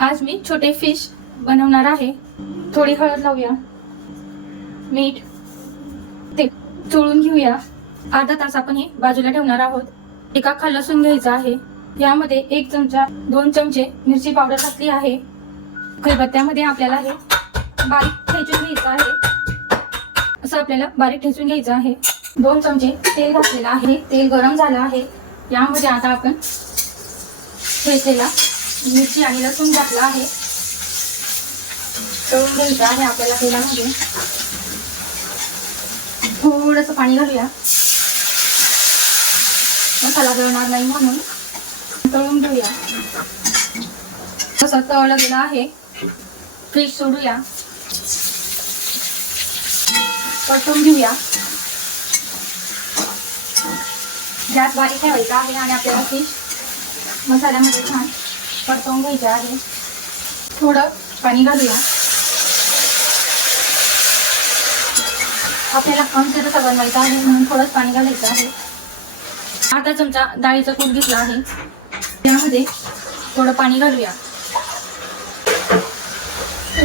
आज मी छोटे फिश बनवणार आहे. थोडी हळद लावूया. मीठ ते चोळून घेऊया. अर्धा तास आपण हे बाजूला ठेवणार आहोत. एका खा लसूण घ्यायचा आहे. यामध्ये एक चमचा दोन चमचे मिरची पावडर टाकली आहे. खलबत्त्यामध्ये आपल्याला हे बारीक ठेचून घ्यायचं आहे. असं आपल्याला बारीक ठेचून घ्यायचं आहे. दोन चमचे तेल घातलेलं आहे. तेल गरम झालं आहे. यामध्ये आता आपण ठेचलेला मिरची आणि लसूण घातला आहे. तळून घ्यायचं आहे आपल्याला तेलामध्ये. थोडंसं पाणी घालूया. मसाला जळणार नाही म्हणून तळून घेऊया. तसं तळलं गेलं आहे. फ्रीज सोडूया. परतून घेऊया. गॅस बारीक ठेवायचा आहे आणि आपल्याला फिश मसाल्यामध्ये छान परतवून घ्यायचे आहे थोडं पाणी घालूया. आपल्याला काम तिथं सगळं बनवायचं आहे म्हणून थोडंच पाणी घालायचं आहे. अर्धा चमचा डाळीचं कूट घेतला आहे. त्यामध्ये थोडं पाणी घालूया.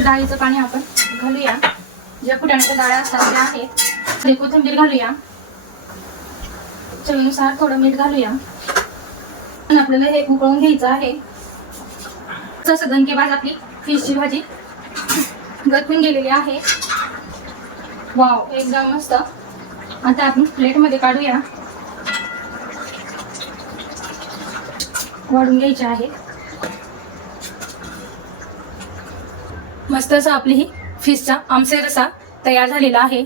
डाळीचं पाणी आपण घालूया. ज्या फुटाण्याच्या डाळ्या असतात त्या आहेत. ते कोथिंबीर घालूया. चवीनुसार थोडं मीठ घालूया. आपल्याला हे उकळून घ्यायचं आहे. जसं दणकेबाज आपली फिशची भाजी गतून गेलेली आहे. वाव एकदम मस्त. आता आपण प्लेटमध्ये काढूया. वाढून घ्यायचे आहे. मस्त असं आपली ही फिशचा आमसे रसा तयार झालेला आहे.